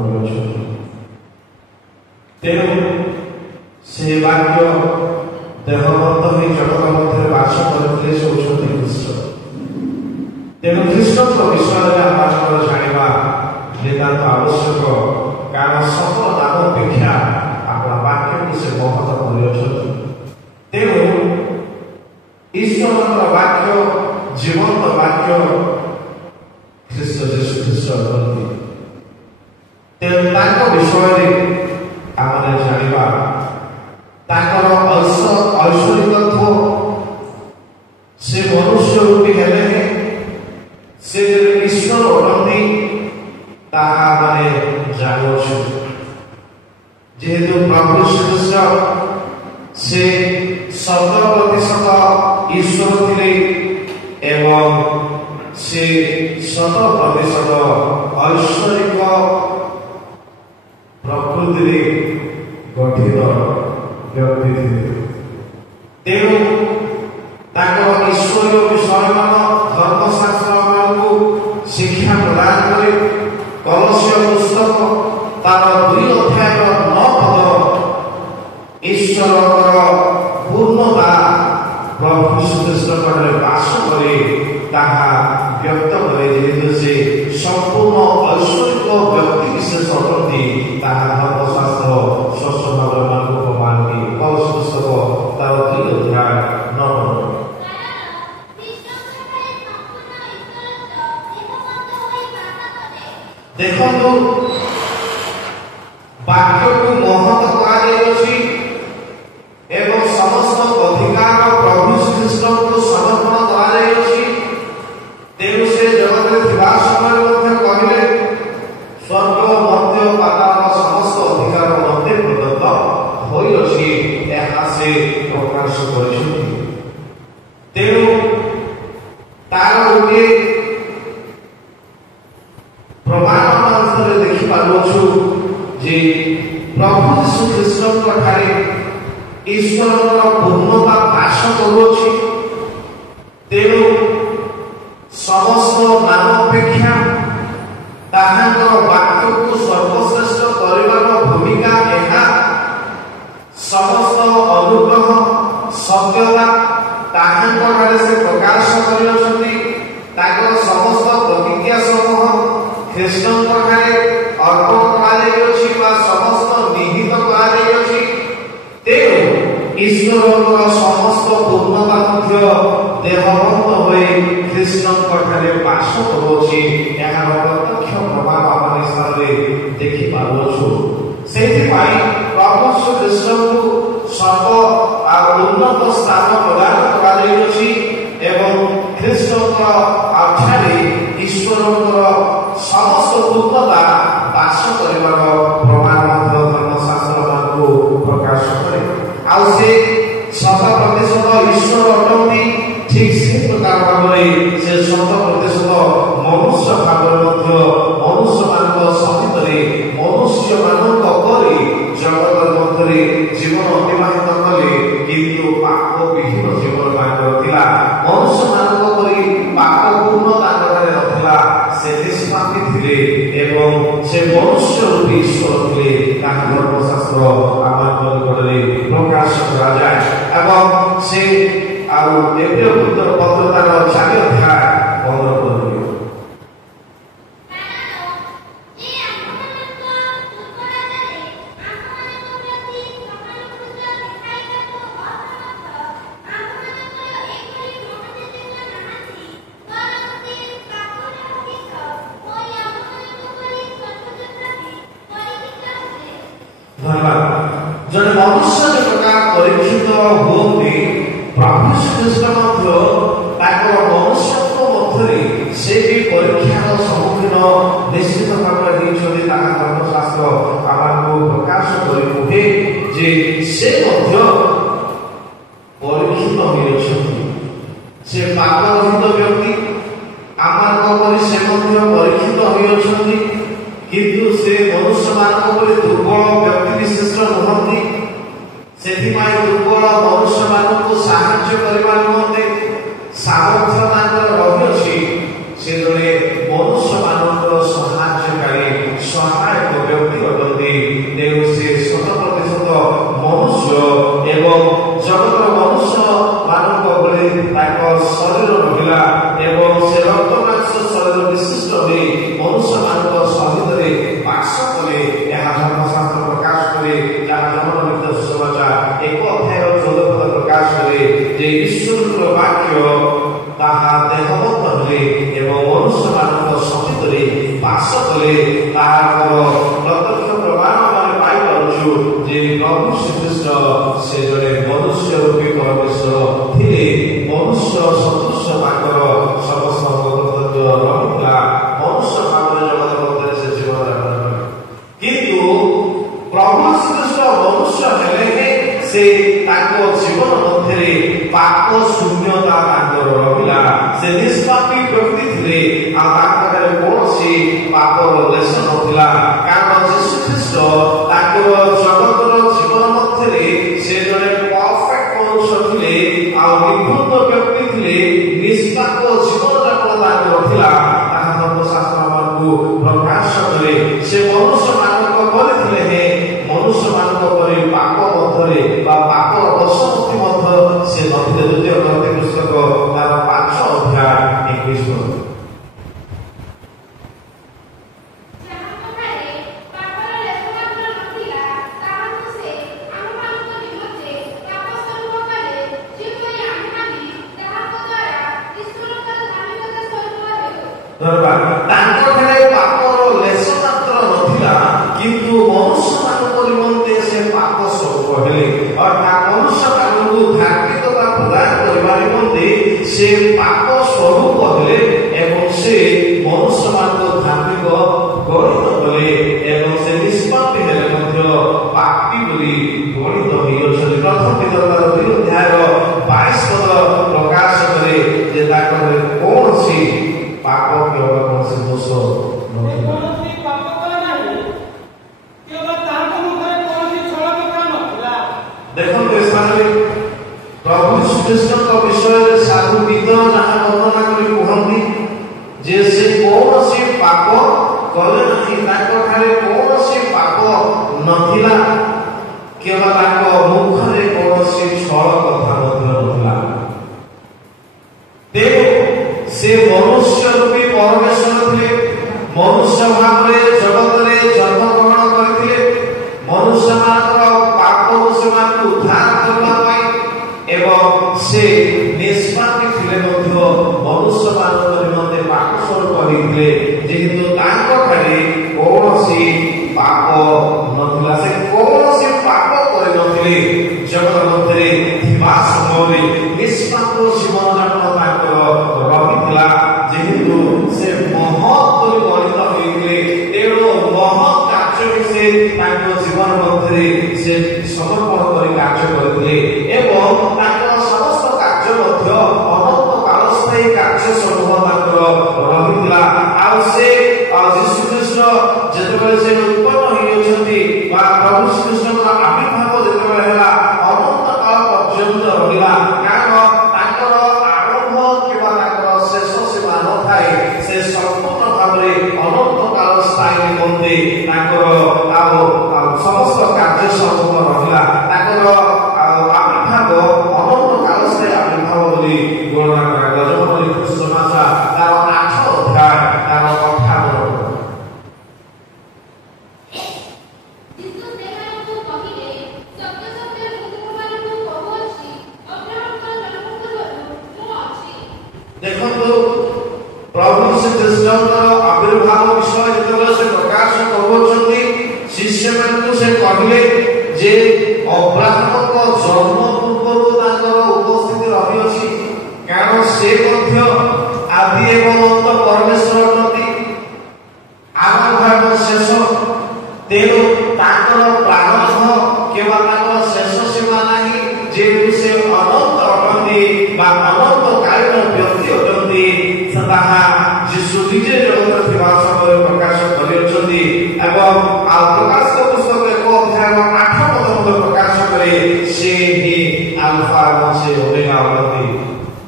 କରୁଅଛନ୍ତି। ତେଣୁ ସେ ବାକ୍ୟ ଦେହବଦ୍ଧ ହୋଇ ଜଗତ ମଧ୍ୟରେ ବାସ କରିଥିଲେ ସେ ହେଉଛନ୍ତି ଖ୍ରୀଷ୍ଟ। ତେଣୁ ଖ୍ରୀଷ୍ଟଙ୍କ ବିଷୟରେ ଆପଣଙ୍କର ଜାଣିବା ନିତାନ୍ତ ଆବଶ୍ୟକ, କାରଣ সকল ନାମ ଅପେକ୍ଷା ଆପଣ ବାକ୍ୟକୁ ସେ ମହତ କରିଅଛନ୍ତି। ତେଣୁ ଈଶ୍ୱରଙ୍କର ବାକ୍ୟ ଜୀବନ୍ତ ବାକ୍ୟ ଖ୍ରୀଷ୍ଟ ଯୀଶୁ ଖ୍ରୀଷ୍ଟ ଅଟନ୍ତି। ତେଣୁ ତାଙ୍କ ବିଷୟରେ ଆମେ ଜାଣିବା ତାଙ୍କର ଐଶ୍ୱରିକତ୍ୱ, ସେ ମନୁଷ୍ୟ ରୂପୀ ହେଲେ ସେ ଈଶ୍ୱର ଅଟନ୍ତି ତାହା ଆମେ ଜାଣୁଅଛୁ। ଯେହେତୁ ପ୍ରଭୁ ଶ୍ରୀକୃଷ୍ଣ ସେ 100% ଈଶ୍ୱର ଥିଲେ ଏବଂ ସେ 100% ଐଶ୍ୱରିକ ପ୍ରକୃତିରେ ଗଠିତ ବ୍ୟକ୍ତି ଥିଲେ। ତେଣୁ ତାଙ୍କର ଈଶ୍ୱରୀୟ ବିଷୟମାନ ଧର୍ମଶାସ୍ତ୍ରମାନଙ୍କୁ ଶିକ୍ଷା ପ୍ରଦାନ କରି କଳସୀୟ ପୁସ୍ତକ ତାର 2 ଅଧ୍ୟାୟର 9 ପଦ ଈଶ୍ୱରଙ୍କର ପୂର୍ଣ୍ଣତା ପ୍ରଭୁ ଶ୍ରୀକୃଷ୍ଣଙ୍କଠାରେ ବାସ କରି ତାହା ବ୍ୟକ୍ତ କରେ। ଯେହେତୁ ସେ ସମ୍ପୂର୍ଣ୍ଣ ଐଶ୍ୱରିକ ବ୍ୟକ୍ତି ବିଶେଷ ଅଟନ୍ତି ତାହା ଧର୍ମଶାସ୍ତ୍ର ସ୍ପଷ୍ଟ ଭାବରେ ମାନଙ୍କୁ ପ୍ରମାଣ ଦିଏ। କଳସୀ ପୁସ୍ତକ ତାର 2 ଅଧ୍ୟାୟ 9 ପଦ। ଦେଖନ୍ତୁ ବାକ୍ୟକୁ ମହତ କରାଯାଇଅଛି ଏବଂ ସମସ୍ତ ଅଧିକାର ପ୍ରଭୁ ଶ୍ରୀକୃଷ୍ଣଙ୍କୁ ସମର୍ପଣ କରାଯାଇଅଛି। ତେଣୁ ସେ ଜଗତରେ ଥିବା ସମୟରେ ମଧ୍ୟ କହିଲେ ସ୍ୱର୍ଗ ମର୍ତ୍ତ୍ୟ ପାତାଳର ସମସ୍ତ ଅଧିକାର ମୋତେ ପ୍ରଦତ୍ତ ହୋଇଅଛି, ଏହା ସେ ପ୍ରକାଶ କରିଛନ୍ତି। ତେଣୁ ତାର ଗୋଟିଏ ପ୍ରମାଣ ଅନୁସାରେ ଦେଖିପାରୁଅଛୁ ଯେ ପ୍ରଭୁ ଯୀଶୁ ଖ୍ରୀଷ୍ଟଙ୍କ ଠାରେ ଈଶ୍ୱରଙ୍କର ପୂର୍ଣ୍ଣତା ବାସ କରୁଅଛି। ତେଣୁ ସମସ୍ତ ନାମ ଅପେକ୍ଷା ତାହାଙ୍କର ବାକ୍ୟକୁ ସର୍ବଶ୍ରେଷ୍ଠ କରିବାର ଭୂମିକା ଏହା। ସମସ୍ତ ଅନୁଗ୍ରହ ସତ୍ୟତା ତାହାଙ୍କଠାରେ ସେ ପ୍ରକାଶ କରିଅଛନ୍ତି। ତାଙ୍କର ସମସ୍ତ ପ୍ରତିଜ୍ଞା ସମୂହ ଖ୍ରୀଷ୍ଟଙ୍କଠାରେ ଅର୍ପଣ କରାଯାଇଅଛି ବା ସମସ୍ତ ନିହିତ କରାଯାଇଅଛି। ତେଣୁ ଈଶ୍ୱରଙ୍କର ସମସ୍ତ ପୂର୍ଣ୍ଣତା ମଧ୍ୟ ଦେହବନ୍ଧ ହୋଇ ଖ୍ରୀଷ୍ଟଙ୍କଠାରେ ବାସ କରୁଅଛି। ଏହାର ପ୍ରତ୍ୟକ୍ଷ ପ୍ରଭାବ ଆମ ସ୍ଥାନରେ ଦେଖିପାରୁଅଛୁ। ସେଥିପାଇଁ ପ୍ରଭୁ ଶ୍ରୀକୃଷ୍ଣଙ୍କୁ ଉନ୍ନତ ସ୍ଥାନ ପ୍ରଦାନ କରାଯାଇଅଛି ଏବଂ ଖ୍ରୀଷ୍ଟଙ୍କ ଠାରେ ଈଶ୍ୱରଙ୍କର ସମସ୍ତ ପୂର୍ଣ୍ଣତା ବାସ କରିବାର ପ୍ରମାଣ ମଧ୍ୟ ଧର୍ମଶାସ୍ତ୍ରମାନଙ୍କୁ ପ୍ରକାଶ କରେ। ଆଉ ସେ 100% ଈଶ୍ୱର ଅଟନ୍ତି। ଠିକ୍ ସେ ପ୍ରକାର ଭାବରେ ସେ 100% ମନୁଷ୍ୟ ଭାବରେ ମଧ୍ୟ ମନୁଷ୍ୟମାନଙ୍କ ସମିତରେ ମନୁଷ୍ୟମାନଙ୍କ ପରି ଜଗତ ମଧ୍ୟରେ ଜୀବନ ଅତିବାହିତ କଲେ, କିନ୍ତୁ ପାପ ବିହୀନ ଜୀବନ ତାଙ୍କର ଥିଲା। ମନୁଷ୍ୟମାନଙ୍କ ପରି ପାପ ପୂର୍ଣ୍ଣ ତାଙ୍କଠାରେ ନଥିଲା। ସେ ନିଷ୍ପାପୀ ଥିଲେ ଏବଂ ସେ ମନୁଷ୍ୟ ରୂପୀ ଈଶ୍ୱର ଥିଲେ। ତାଙ୍କ ଧର୍ମଶାସ୍ତ୍ର ଆମ ନିକଟରେ ପ୍ରକାଶ କରାଯାଏ ଏବଂ ସେ ଆଉ ଏଭ୍ୟ ପତ୍ର ତାର 4 ଅଧ୍ୟାୟ 15 ପଦ। ଜଣେ ମନୁଷ୍ୟ ଯେ ପ୍ରକାର ପରୀକ୍ଷିତ ହୁଅନ୍ତି, ପ୍ରଭୁ ଶ୍ରୀକୃଷ୍ଣ ମଧ୍ୟ ତାଙ୍କର ଜଗତର ମନୁଷ୍ୟ ମାନଙ୍କ ଭଳି ତାଙ୍କ ଶରୀର ରହିଲା ଏବଂ ସେ ରକ୍ତ ମାଂସ ଶରୀର ବିଶିଷ୍ଟ ହୋଇ ମନୁଷ୍ୟ ମାନଙ୍କ ସହିତରେ ବାସ କଲେ। ଏହା ଧର୍ମଶାସ୍ତ୍ର ପ୍ରକାଶ କରେ, ଯାହା ଜନ୍ମ ନିମିତ୍ତ ସୁସମାଚାର 1 ଅଧ୍ୟାୟ 14 ପଦ ପ୍ରକାଶ କରେ ଯେ ଈଶ୍ୱରଙ୍କର ବାକ୍ୟ ତାହା ଦେହବଦ୍ଧ ହେଲେ ଏବଂ ମନୁଷ୍ୟ ମାନଙ୍କ ସହିତରେ ବାସ କଲେ। ତାହାର ପ୍ରତ୍ୟକ୍ଷ ପ୍ରମାଣ ଆମେ ପାଇପାରୁଛୁ ଯେ ପ୍ରଭୁ ଶ୍ରୀକୃଷ୍ଣ ସେ ଜଣେ ମନୁଷ୍ୟ ରୂପୀ ପରମେଶ୍ୱର ଥିଲେ। ମନୁଷ୍ୟ ସଦୃଶ ତାଙ୍କର ସମସ୍ତ କର୍ତ୍ତବ୍ୟ ରହିଥିଲା। ମନୁଷ୍ୟ ଭାବରେ ଜଗତ ମଧ୍ୟରେ ସେ ଜୀବନ ଯାପନ କଲେ, କିନ୍ତୁ ପ୍ରଭୁ ଶ୍ରୀକୃଷ୍ଣ ମନୁଷ୍ୟ ହେଲେ ସେ ତାଙ୍କ ଜୀବନ ମଧ୍ୟରେ ପାପ ଶୂନ୍ୟତା ତାଙ୍କର ରହିଲା। ସେ ନିଷ୍ପାପୀ ବ୍ୟକ୍ତି ଥିଲେ ଆଉ ତାଙ୍କର କୌଣସି ପାପର ଲେଶ ନଥିଲା, କାରଣ ଯୀଶୁ ଖ୍ରୀଷ୍ଟ ତାଙ୍କର ଜଗତର ଜୀବନ ମଧ୍ୟରେ ସେ ଜଣେ ପରଫେକ୍ଟ ମନୁଷ୍ୟ ଥିଲେ ଆଉ ନିର୍ବନ୍ଧ ବ୍ୟକ୍ତି ଥିଲେ। ନିଷ୍ପାପ ଜୀବନ ଯାପନ ତାଙ୍କର ଥିଲା, ତାହା ଧର୍ମଶାସ୍ତ୍ର ମାନଙ୍କୁ ପ୍ରକାଶ କରେ। ସେ ମନୁଷ୍ୟ ମାନଙ୍କ କରିଥିଲେ ହେ ମନୁଷ୍ୟ ମାନଙ୍କ ପରି ପାପ ମଧ୍ୟରେ ବା ପାପର ବଶବର୍ତ୍ତୀ ମଧ୍ୟ ସେ ନଥିଲେ। ଦ୍ୱିତୀୟ କରୋନ୍ଥୀ ପୁସ୍ତକ ତାର 5 ଅଧ୍ୟାୟ 21 ପଦ। ତାଙ୍କଠାରେ ପାପର ଲେଶ ମାତ୍ର ନଥିଲା, କିନ୍ତୁ ମନୁଷ୍ୟ ମାନଙ୍କ ନିମନ୍ତେ ସେ ପାପ ସ୍ୱରୂପ ହେଲେ। ଅର୍ଥାତ୍ ମନୁଷ୍ୟ ମାନଙ୍କୁ ଧାର୍ମିକତା ପ୍ରଦାନ କରିବା ନିମନ୍ତେ ସେ ପାପ ସ୍ୱରୂପ ହେଲେ ଏବଂ ସେ ମନୁଷ୍ୟ ମାନଙ୍କୁ ଧାର୍ମିକ ଗଣିତ କଲେ ଏବଂ ସେ ନିଷ୍ପାପୀ ହେଲେ ମଧ୍ୟ ପାପୀ ବୋଲି ଗଣିତ ହୋଇଅଛନ୍ତି। ପ୍ରଥମ ପିତର 2 ଅଧ୍ୟାୟ 22 ପଦ ପ୍ରକାଶ କରେ ଯେ ତାଙ୍କର କୌଣସି ପାପ କିମ୍ବା କୌଣସି ଦୋଷ ନଥିଲା। ଦେଖନ୍ତୁ ଏଠାରେ ପ୍ରଭୁ ଶ୍ରୀକୃଷ୍ଣଙ୍କ ବିଷୟରେ ସାଧୁ ଗୀତ ଯାହା ବର୍ଣ୍ଣନା କରି କୁହନ୍ତି ଯେ ସେ କୌଣସି ପାପ କଲେ ନାହିଁ, ତାଙ୍କଠାରେ କୌଣସି ପାପ ନଥିଲା କିମ୍ବା ତାଙ୍କ ମୁଖରେ କୌଣସି ଛଳ କଥା ମଧ୍ୟ ନଥିଲା। ତେଣୁ ସେ ମନୁଷ୍ୟ ରୂପୀ ପରମେଶ୍ୱର ଥିଲେ। ମନୁଷ୍ୟ ଭାବରେ ଜଗତରେ ଜନ୍ମଗ୍ରହଣ କରିଥିଲେ। ମନୁଷ୍ୟମାନଙ୍କର ପାପରୁ ସେମାନଙ୍କୁ ଉଦ୍ଧାର କରିବା ପାଇଁ ଏବଂ ସେ ନିଷ୍ପାପୀ ଥିଲେ ମଧ୍ୟ ମନୁଷ୍ୟମାନଙ୍କ ନିମନ୍ତେ ପାପ ସ୍ୱରୂପ ହୋଇଥିଲେ। ଯେହେତୁ ତାଙ୍କଠାରେ କୌଣସି ପାପ ନଥିଲା, ସେ କୌଣସି ପାପ କରିନଥିଲେ। ଜଗତ ମଧ୍ୟରେ ଥିବା ସମୟରେ ନିଷ୍ପାପ ଜୀବନ ଯାପନ ତାଙ୍କର ରହିଥିଲା। ଯେହେତୁ ସେ ମହତ୍ କରି ଗଣିତ ହୋଇଥିଲେ, ତେଣୁ ମହତ୍ କାର୍ଯ୍ୟକୁ ସେ ତାଙ୍କ ଜୀବନ ମଧ୍ୟରେ ସେ ସମର୍ପଣ କରି କାର୍ଯ୍ୟ କରିଥିଲେ ଏବଂ ତାଙ୍କର ସମସ୍ତ କାର୍ଯ୍ୟ ମଧ୍ୟ ଅନନ୍ତ କାଳସ୍ଥାୟୀ କାର୍ଯ୍ୟ ସମୂହ ତାଙ୍କର ରହିଥିଲା। ଆଉ ସେ ଯୀଶୁ ଖ୍ରୀଷ୍ଟ ଯେତେବେଳେ ସେ ଉତ୍ପନ୍ନ ହୋଇଅଛନ୍ତି ବା ପ୍ରଭୁ ଶ୍ରୀକୃଷ୍ଣଙ୍କର ଆବିର୍ଭାବ ଯେତେବେଳେ ହେଲା ଅନନ୍ତ କାଳ ପର୍ଯ୍ୟନ୍ତ ରହିଲା, କାରଣ ତାଙ୍କର ଆରମ୍ଭ କିମ୍ବା ତାଙ୍କର ଶେଷ ସୀମା ନଥାଏ। ସେ ସମ୍ପୂର୍ଣ୍ଣ ଭାବରେ ଅନନ୍ତ କାଳ ସ୍ଥାୟୀ ନିମନ୍ତେ ତାଙ୍କର ସମସ୍ତ କାର୍ଯ୍ୟ ସମୂହ ରହିଲା। ତାଙ୍କର ଆବିର୍ଭାବ ଅନନ୍ତ କାଳ ସ୍ଥାୟୀ ଆବିର୍ଭାବ ବୋଲି ଗଣନା କରାଗଲା। ଜନ୍ମ ନିମିତ୍ତ ସୁସମାଚାର ତାର 8 ଅଧ୍ୟାୟ ତାର 58 ପଦ। ଦେଖନ୍ତୁ ପ୍ରଭୁ ଶ୍ରୀକୃଷ୍ଣଙ୍କର ଆବିର୍ଭାବ ବିଷୟ ଯେତେବେଳେ ସେ ପ୍ରକାଶ କରୁଛନ୍ତି, ଶିଷ୍ୟମାନଙ୍କୁ ସେ କହିଲେ ଯେ ଅବ୍ରାହ୍ମଙ୍କ ଜନ୍ମ ପୂର୍ବରୁ ତାଙ୍କର ଉପସ୍ଥିତି ରହିଅଛି, କାରଣ ସେ ମଧ୍ୟ ଆଦି ଏବଂ ଅନ୍ତ ପରମେଶ୍ୱର ଅଟନ୍ତି, ଆରମ୍ଭ ଏବଂ ଶେଷ। ତେଣୁ ତାଙ୍କର ପ୍ରାରମ୍ଭ କିମ୍ବା ତାଙ୍କର ଶେଷ ସୀମା ନାହିଁ। ଯେହେତୁ ସେ ଅନନ୍ତ ଅଟନ୍ତି ବା ଅନନ୍ତ କାଳୀନ ବ୍ୟକ୍ତି ଅଟନ୍ତି, ତାହା ଯୀଶୁ ନିଜେ ଜଗତରେ ଥିବା ସମୟରେ ପ୍ରକାଶ କରିଅଛନ୍ତି ଏବଂ ପ୍ରକାଶ ପୁସ୍ତକ 1 ଅଧ୍ୟାୟ 8 ପଦ ମଧ୍ୟ ପ୍ରକାଶ କରେ ସେ ହିଁ ଆଲଫା ଏବଂ ସେ ଓମେଗା ଅଟନ୍ତି।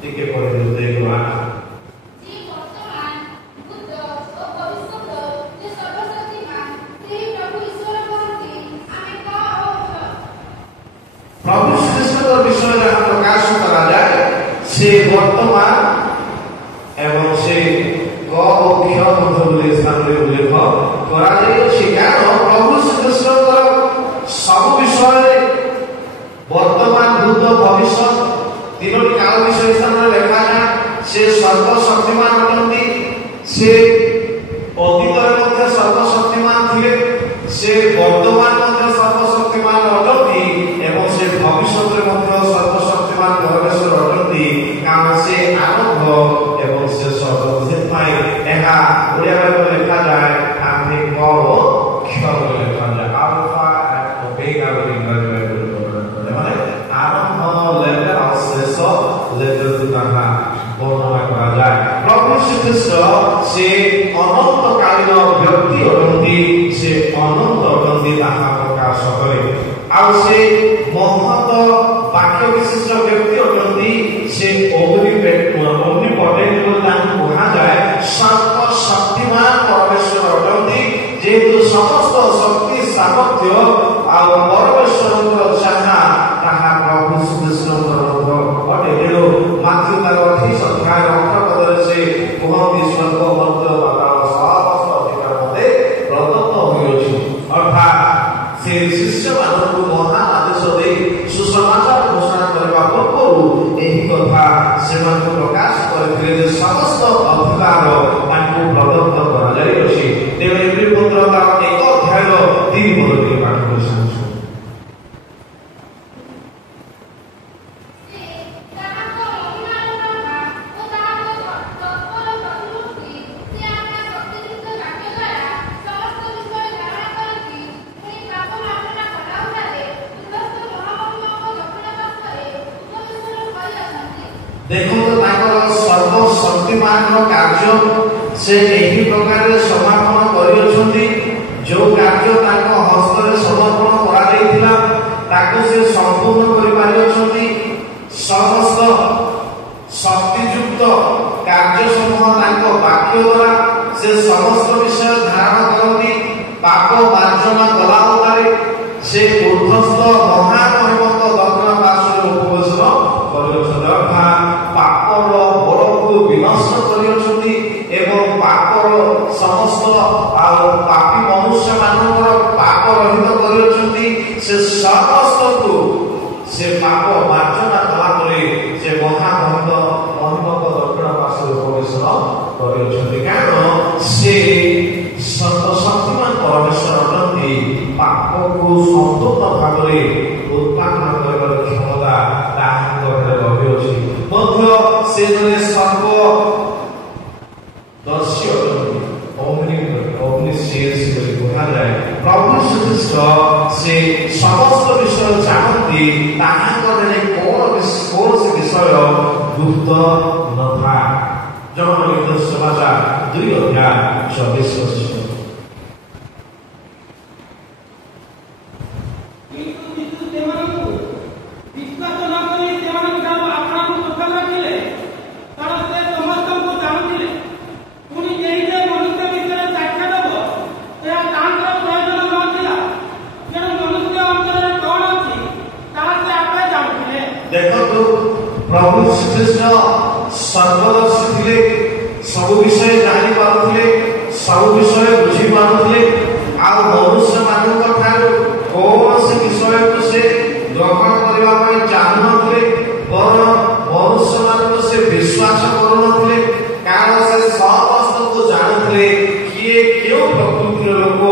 ଟିକେ ପରେ ଦେଇଦେବା ପ୍ରଭୁ ଶ୍ରୀକୃଷ୍ଣଙ୍କ ବିଷୟରେ ସର୍ବଶକ୍ତିମାନ ଅଟନ୍ତି। ସେ ଅତୀତରେ ମଧ୍ୟ ସର୍ବଶକ୍ତିମାନ ଥିଲେ, ସେ ବର୍ତ୍ତମାନ ମଧ୍ୟ ସର୍ବଶକ୍ତିମାନ ଅଟନ୍ତି ଏବଂ ସେ ଭବିଷ୍ୟତରେ ମଧ୍ୟ ସର୍ବଶକ୍ତିମାନ ପରମେଶ୍ୱର ଅଟନ୍ତି। କାରଣ ସେ ଆରମ୍ଭ ଏବଂ ସେ ସର୍ବ। ସେଥିପାଇଁ ଏହା ଓଡ଼ିଆ ଭାବରେ ଲେଖାଯାଏ ଆମେ କ୍ଷର ଲେଖାଯାଏ ଆଲଫା ଆଣ୍ଡ ଓମେଗା ବୋଲି ଇଂରାଜୀ ଭାବରେ ମାନେ ଆରମ୍ଭ ଲେଖା ଆଉ ଶେଷ ଲେଖାକୁ ତାହା ବର୍ଣ୍ଣନା କରାଯାଏ। ପ୍ରଭୁ ଶ୍ରୀକୃଷ୍ଣ ସେ ଅନନ୍ତକାଳୀନ ବ୍ୟକ୍ତି ଅଟନ୍ତି, ସେ ଅନନ୍ତ ଅଟନ୍ତି ତାହା ପ୍ରକାଶ କରେ। ଆଉ ସେ ମହତ ବାକ୍ୟ ବିଶିଷ୍ଟ ବ୍ୟକ୍ତି ଅଟନ୍ତି, ସେ ଓମ୍ନିପୋଟେଣ୍ଟ ବୋଲି ତାଙ୍କୁ କୁହାଯାଏ। ସର୍ବଶକ୍ତିମାନ ପରମେଶ୍ୱର ଅଟନ୍ତି, ଯେହେତୁ ସମସ୍ତ ଶକ୍ତି ସାମର୍ଥ୍ୟ ଆଉ ପରମେଶ୍ୱରଙ୍କର ଯାହା ତାହା ପ୍ରଭୁ ଶ୍ରୀକୃଷ୍ଣଙ୍କର ଅଟେ। ତେଣୁ ମାତୃ ତାର 28 ଅଧ୍ୟାୟ 8 ପଦରେ ସେ କୁହନ୍ତି ସ୍ୱର୍ଗ ମଧ୍ୟ ପାତାଳ ସମସ୍ତ ଅଧିକାର ମତେ ପ୍ରଦତ୍ତ ହୋଇଅଛି। ଅର୍ଥାତ୍ ସେ ଶିଷ୍ୟମାନଙ୍କୁ ମହାନ ଆଦେଶ ଦେଇ ସୁସମାଚାର ଘୋଷଣା କରିବା ପୂର୍ବରୁ ଏହି କଥା ସେମାନଙ୍କୁ ପ୍ରକାଶ କରିଥିଲେ ଯେ ସମସ୍ତ ଅଧିକାର ତାଙ୍କୁ ପ୍ରଦତ୍ତ କରାଯାଇଅଛି। ତେଣୁ ଏପ୍ରିଲ ପତ୍ର 1 ଅଧ୍ୟାୟର 3 ପଦରେ ପାଠ କରିସାରିଛୁ। ଦେଖନ୍ତୁ ତାଙ୍କର ସର୍ବଶକ୍ତିମାନ କାର୍ଯ୍ୟ ସେ ଏହି ପ୍ରକାରରେ ସମାପନ କରିଅଛନ୍ତି। ଯେଉଁ କାର୍ଯ୍ୟ ତାଙ୍କ ହସ୍ତରେ ସମର୍ପଣ କରାଯାଇଥିଲା ତାକୁ ସେ ସମ୍ପୂର୍ଣ୍ଣ କରିପାରିଅଛନ୍ତି। ସମସ୍ତ ଶକ୍ତିଯୁକ୍ତ କାର୍ଯ୍ୟ ସମୂହ ତାଙ୍କ ବାକ୍ୟ ଦ୍ୱାରା ସେ ସମସ୍ତ ବିଷୟ ଧାରଣ କରନ୍ତି। ପାପ ମାର୍ଜନା କଲା ପରେ ସେ ଉର୍ଦ୍ଧ୍ୱସ୍ଥ ମହାମହିମଙ୍କ ଦକ୍ଷିଣ ପାର୍ଶ୍ୱରେ ଉପବେଶନ କରିଅଛନ୍ତି। ଅର୍ଥାତ୍ ପାପର ବଳକୁ ବିନଷ୍ଟ କରିଅଛନ୍ତି ଏବଂ ପାପର ସମସ୍ତ ଆଉ ପାପୀ ମନୁଷ୍ୟମାନଙ୍କର ପାପ ରହିତ କରିଅଛନ୍ତି। ସେ ସମସ୍ତଙ୍କୁ ସେ ପାପ ମାର୍ଜନା କଲା ପରେ ସେ ମହାମହିମଙ୍କ ଦକ୍ଷିଣ ପାର୍ଶ୍ୱରେ ଉପବେଶନ କରିଅଛନ୍ତି। କାରଣ ସେ ସର୍ବଶକ୍ତିମାନ ପରମେଶ୍ୱର ଅଟନ୍ତି। ପାପକୁ ସମ୍ପୂର୍ଣ୍ଣ ଭାବରେ ଉତ୍ପାଦନ କରିବାର କ୍ଷମତା ତାହାଙ୍କ ରହିଅଛି। ମଧ୍ୟ ସେ ଜଣେ ସର୍ବଦର୍ଶୀ ଅଟନ୍ତି, ଅଗ୍ନିଶୀୟସୀ ବୋଲି କୁହାଯାଏ। ପ୍ରଭୁ ଶ୍ରୀକୃଷ୍ଣ ସେ ସମସ୍ତ ବିଷୟ ଜାଣନ୍ତି, ତାହାଙ୍କର କୌଣସି ବିଷୟ ଗୁପ୍ତ ନଥାଏ। ଜହନ ଲିଖିତ ସମାଚାର 2 ଅଧ୍ୟାୟ 24 ପଦ। ଦେଖନ୍ତୁ ପ୍ରଭୁ ଶ୍ରୀକୃଷ୍ଣ ସର୍ବଦର୍ଶୀ ଥିଲେ, ସବୁ ବିଷୟ ଜାଣିପାରୁଥିଲେ, ସବୁ ବିଷୟ ବୁଝିପାରୁଥିଲେ। ଆଉ ମନୁଷ୍ୟମାନଙ୍କ ଠାରୁ କୌଣସି ବିଷୟକୁ ସେ ଗ୍ରହଣ କରିବା ପାଇଁ ଚାହୁଁନଥିଲେ, ବରଂ ମନୁଷ୍ୟମାନଙ୍କୁ ସେ ବିଶ୍ୱାସ କରୁନଥିଲେ। କାରଣ ସେ ସମସ୍ତଙ୍କୁ ଜାଣୁଥିଲେ କିଏ କେଉଁ ପ୍ରକୃତିର ଲୋକ,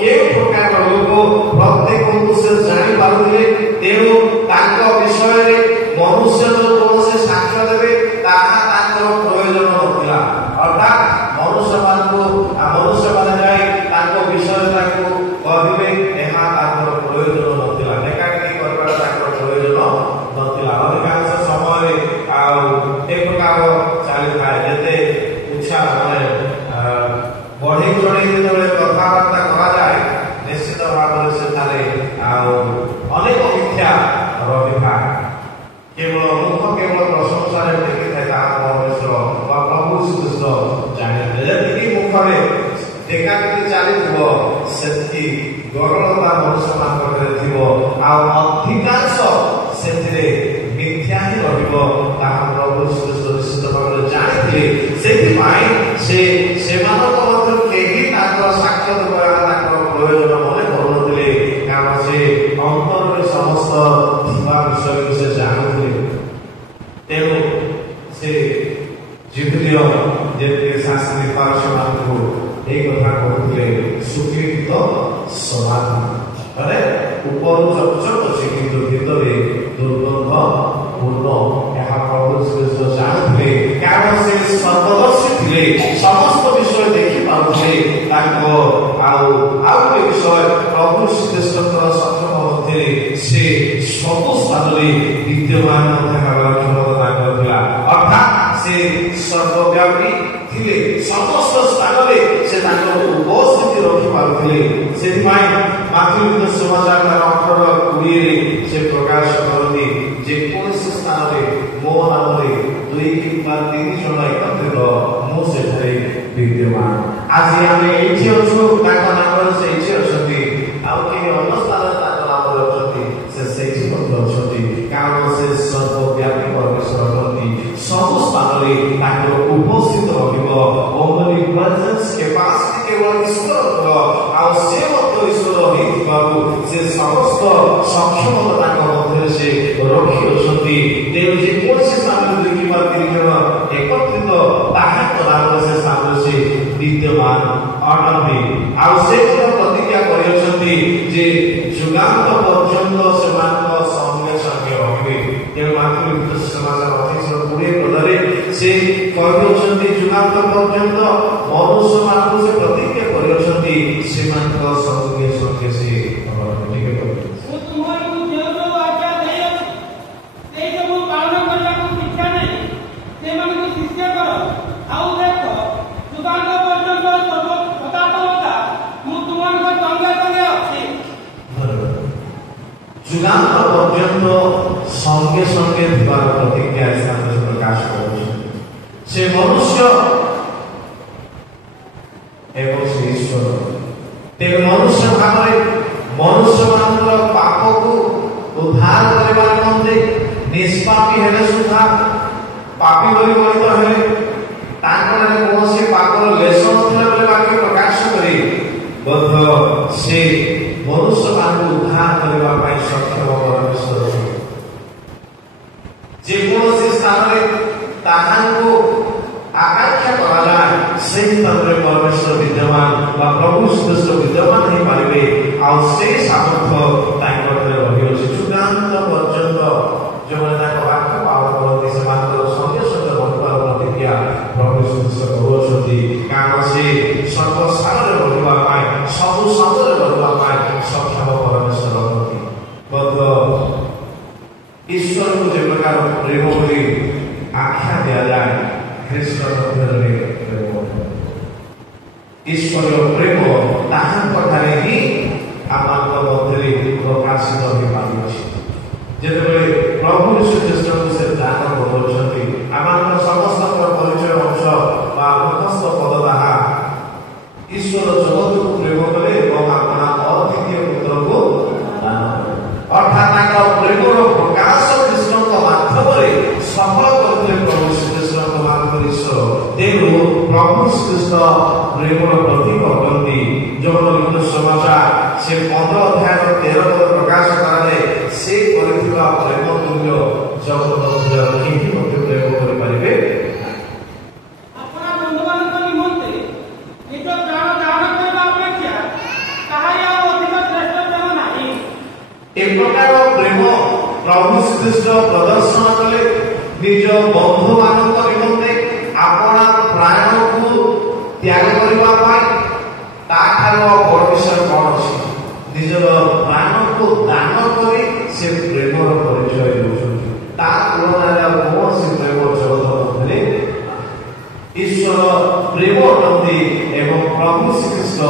କେଉଁ ପ୍ରକାର ଲୋକ, ପ୍ରତ୍ୟେକଙ୍କୁ ସେ ଜାଣିପାରୁଥିଲେ। ତେଣୁ ତାଙ୍କ ବିଷୟରେ ମନୁଷ୍ୟ କୌଣସି ସାକ୍ଷ୍ୟ ଦେବେ ତାହା ତାଙ୍କର ପ୍ରୟୋଜନ ନଥିଲା। ଅର୍ଥାତ୍ ମନୁଷ୍ୟମାନେ ଯାଇ ତାଙ୍କ ବିଷୟରେ ତାଙ୍କୁ କହିବେ, ଏହା ତାଙ୍କର ପ୍ରୟୋଜନ ନଥିଲା। ଡେକାଡେକି କରିବାର ତାଙ୍କର ପ୍ରୟୋଜନ ନଥିଲା। ଅଧିକାଂଶ ସମୟରେ ଆଉ ଏ ପ୍ରକାର ଚାଲିଥାଏ। ଯେତେ ଇଚ୍ଛା ବଢେଇ ଚଢେଇ ଯେତେବେଳେ କଥାବାର୍ତ୍ତା କରାଯାଏ, ନିଶ୍ଚିତ ଭାବରେ ସେଠାରେ ଆଉ ଅନେକ ମିଥ୍ୟା ରହିଥାଏ। କେବଳ ପ୍ରଶଂସାରେ ଦେଖିଥାଏ ତାହା ପରମେଶ୍ୱର ବା ପ୍ରଭୁ ଶ୍ରୀକୃଷ୍ଣ ଜାଣିଥିଲେ। ଯେତିକି ମୁଖରେ ଡେକାଡେକି ଚାଲିଥିବ ସେତିକି ଗରଳତା ମନୁଷ୍ୟମାନଙ୍କର ଥିବ, ଆଉ ଅଧିକାଂଶ ସେଥିରେ ମିଥ୍ୟା ହିଁ ରହିବ। ତାହା ପ୍ରଭୁ ଶ୍ରୀକୃଷ୍ଣ ନିଶ୍ଚିତ ଭାବରେ ଜାଣିଥିଲେ। ସେଥିପାଇଁ ସେମାନଙ୍କ ମଧ୍ୟ କେହି ତାଙ୍କର ସାକ୍ଷ୍ୟ ଦେବା ତାଙ୍କର ପ୍ରୟୋଜନ ମନେ କରୁନଥିଲେ। କାରଣ ସେ ଅନ୍ତରରେ ସମସ୍ତ ଥିବା ବିଷୟକୁ ସେ ଜାଣୁଥିଲେ। ତେଣୁ ସେ ଯେମିତି ଝିଅ ଯେତେ ଶାସ୍ତ୍ରୀ ପାରସମାନଙ୍କୁ এই কথা কହୁଥିଲେ ସୁକୀର୍ତ୍ତ ସମାଧି ମାନେ ଉପରୁ ଚକଚକ ଅଛି କିନ୍ତୁ ଭିତରେ ଦୁର୍ଗନ୍ଧ ପୂର୍ଣ୍ଣ। ଏହା ପ୍ରଭୁ ଶ୍ରୀକୃଷ୍ଣ ଜାଣୁଥିଲେ, କାରଣ ସେ ସର୍ବଦର୍ଶୀ ଥିଲେ, ସମସ୍ତ ବିଷୟ ଦେଖିପାରୁଥିଲେ। ତାଙ୍କ ଆଉ ଗୋଟେ ବିଷୟ, ପ୍ରଭୁ ଶ୍ରୀକୃଷ୍ଣଙ୍କର ସକ୍ଷମ ମଧ୍ୟରେ ସେ ସବୁ ସ୍ଥାନରେ ବିଦ୍ୟମାନ ହେବାର କ୍ଷମତା ତାଙ୍କର ଥିଲା। ଅର୍ଥାତ୍ ସେ ସର୍ବବ୍ୟାପୀ ଥିଲେ, ସମସ୍ତ ସ୍ଥାନରେ ସେ ତାଙ୍କର ଉପସ୍ଥିତି ରଖିପାରୁଥିଲେ। ସେଥିପାଇଁ ମାତୃ ସମାଚାର 18:20 ସେ ପ୍ରକାଶ କରନ୍ତି, ଯେକୌଣସି ସ୍ଥାନରେ ମୋ ନାମରେ 2 କିମ୍ବା 3 ଜଣ ଏକତ୍ରିତ ମୁଁ ସେଠାରେ ବିଦ୍ୟମାନ। ଆଜି ଆମେ ଏଇଠି ଅଛୁ, ତାଙ୍କ ନାମରେ ସେ ଏଇଠି ଅଛନ୍ତି। ଆଉ କେହି ଅନ୍ୟ ସ୍ଥାନରେ ତାଙ୍କ ନାମରେ ଅଛନ୍ତି, ସେ ସେଇଠି ମଧ୍ୟ ଅଛନ୍ତି, କାରଣ ସେ ସର୍ବବ୍ୟାପୀ ପରମେଶ୍ୱର ଅଟନ୍ତି। ସବୁ ସ୍ଥାନରେ ତାଙ୍କର ଉପସ୍ଥିତ ରହିବ। ଓନ୍ଲି ପ୍ରେଜେନ୍ସ କେପାସିଟି କେବଳ ଈଶ୍ୱରଙ୍କର, ଆଉ ସେ ମଧ୍ୟ ଈଶ୍ୱର ହେଇଥିବାରୁ ସେ ସମସ୍ତ ସକ୍ଷମତା ତାଙ୍କ ମଧ୍ୟରେ ସେ ରଖିଅଛନ୍ତି। ତେଣୁ ଯେକୌଣସି ସ୍ଥାନରେ 2 କିମ୍ବା 3 ଜଣ ଏକତ୍ରିତ ତାହାଙ୍କ ନାମରେ ସେ ସ୍ଥାନରେ ସେ ବିଦ୍ୟମାନ ଅଟନ୍ତି। ଆଉ ସେ ମଧ୍ୟ ପ୍ରତିଜ୍ଞା କରିଅଛନ୍ତି ଯେ ଯୁଗାନ୍ତ ପର୍ଯ୍ୟନ୍ତ ସେମାନଙ୍କ ସଙ୍ଗେ ସଙ୍ଗେ ରହିବେ। ତେଣୁ ମାତୃ ସମାଚାର 28:20 ସେ କହିଅଛନ୍ତି, ଯୁଗାନ୍ତ ପର୍ଯ୍ୟନ୍ତ ମନୁଷ୍ୟମାନଙ୍କୁ ସେ ପ୍ରତିଜ୍ଞା କରିଅଛନ୍ତି ସେମାନଙ୍କ ସଙ୍ଗେ ସଙ୍ଗେ ସେ যুগান্ত পর্যন্ত সঙ্গে সঙ্গে দিবার প্রতিজ্ঞা হিসাবে প্রকাশ করছেন। সে মনুষ্য এবং সে ঈশ্বর। তেଣୁ ମନୁଷ୍ୟ ଭାବରେ ମନୁଷ୍ୟମାନଙ୍କର ପାପକୁ ଉଦ୍ଧାର କରିବା ନିମନ୍ତେ ନିଷ୍ପାପୀ ହେଲେ ସୁଦ୍ଧା ପାପୀ ବୋଲି ଗଣିତ ହେଲେ, ତାଙ୍କର କୌଣସି ପାପର ଲେଶ ନଥିଲା ବୋଲି ବାକ୍ୟ ପ୍ରକାଶ କରି ମଧ୍ୟ ସେ ମନୁଷ୍ୟମାନଙ୍କୁ ଉଦ୍ଧାର କରିବା ପାଇଁ ସକ୍ଷମ ପରମେଶ୍ୱର। ଯେକୌଣସି ସ୍ଥାନରେ ତାହାଙ୍କୁ ଆକାଂକ୍ଷା କରାଯାଏ, ସେହି ସ୍ଥାନରେ ପରମେଶ୍ୱର ବିଦ୍ୟମାନ ବା ପ୍ରଭୁ ଶ୍ରୀକୃଷ୍ଣ ବିଦ୍ୟମାନ ହେଇପାରିବେ। ଆଉ ସେଇ ସାମର୍ଥ୍ୟ ତାଙ୍କଠାରେ ରହିଅଛି। ଯୁଗାନ୍ତ ପର୍ଯ୍ୟନ୍ତ ଯେଉଁମାନେ ତାଙ୍କ ବାକ୍ୟ ପାଳନ କରନ୍ତି ସେମାନଙ୍କର ସଙ୍ଗେ ସଙ୍ଗେ ରହିବାର ପ୍ରତିଜ୍ଞା ପ୍ରଭୁ ଶ୍ରୀକୃଷ୍ଣ କରୁଅଛନ୍ତି। କାରଣ ସେ ସର୍ବସ୍ଥାନରେ ରହିବା ପାଇଁ, ସବୁ ସମୟରେ ରହିବା ପାଇଁ ସକ୍ଷମ ପରମେଶ୍ୱର ଅଟନ୍ତି। ମଧ୍ୟ ଈଶ୍ୱରଙ୍କୁ ଯେ ପ୍ରକାର ପ୍ରେମ ବୋଲି ଆଖ୍ୟା ଦିଆଯାଏ, ଖ୍ରୀଷ୍ଟ ମଧ୍ୟରେ ପ୍ରେମ, ଈଶ୍ୱରୀୟ ପ୍ରେମ ତାହାଙ୍କଠାରେ ହିଁ ଆମମାନଙ୍କ ମଧ୍ୟରେ ପ୍ରକାଶିତ ହୋଇପାରିଅଛି। ଯେତେବେଳେ ପ୍ରଭୁ ଶ୍ରୀକୃଷ୍ଣଙ୍କୁ ସେ ଦାନ କରୁଅଛନ୍ତି, ଆମମାନଙ୍କ ସମସ୍ତଙ୍କର ପରିଚୟ ଅଂଶ ବା ମୁଖସ୍ଥ ପଦ ତାହା ଈଶ୍ୱର ଜଗତକୁ ପ୍ରେମ କଲେ ଏବଂ ଆପଣା ଅଦ୍ୱିତୀୟ ପୁତ୍ରକୁ ଦାନ କଲେ। ଅର୍ଥାତ୍ ତାଙ୍କ ପ୍ରେମର ପ୍ରକାଶ କୃଷ୍ଣଙ୍କ ମାଧ୍ୟମରେ ସଫଳ କରିଥିଲେ ପ୍ରଭୁ ଶ୍ରୀକୃଷ୍ଣଙ୍କ ମାଧ୍ୟମରେ ଈଶ୍ୱର। ତେଣୁ ପ୍ରଭୁ ଶ୍ରୀକୃଷ୍ଣ ପ୍ରେମର ପ୍ରତୀକ ଅଟନ୍ତି। ଜଗନ୍ନାଥ ସମାଚାର ସେ 15:13 ପ୍ରକାଶ କରାଯାଏ, ସେ କରିଥିବା ପ୍ରେମ ତୁଲ୍ୟ ଜଗତ କେହି ମଧ୍ୟ ପ୍ରେମ କରିପାରିବେ। ଏ ପ୍ରକାର ପ୍ରେମ ପ୍ରଭୁ ଶ୍ରୀକୃଷ୍ଣ ପ୍ରଦର୍ଶନ କଲେ ନିଜ ବନ୍ଧୁମାନଙ୍କ ନିମନ୍ତେ ଆପଣା ପ୍ରାଣକୁ ତ୍ୟାଗ କରିବା ପାଇଁ। ତାଠାରୁ ବଡ଼ ବିଷୟ କ'ଣ ଅଛି? ନିଜର ପ୍ରାଣକୁ ଦାନ କରି ସେ ପ୍ରେମର ପରିଚୟ ଦେଉଛନ୍ତି। ତା ତୁଳନାରେ ଆଉ କୌଣସି ପ୍ରେମ ଜଗତ ମଧ୍ୟରେ ଈଶ୍ୱର ପ୍ରେମ ଅଟନ୍ତି ଏବଂ ପ୍ରଭୁ ଶ୍ରୀକୃଷ୍ଣ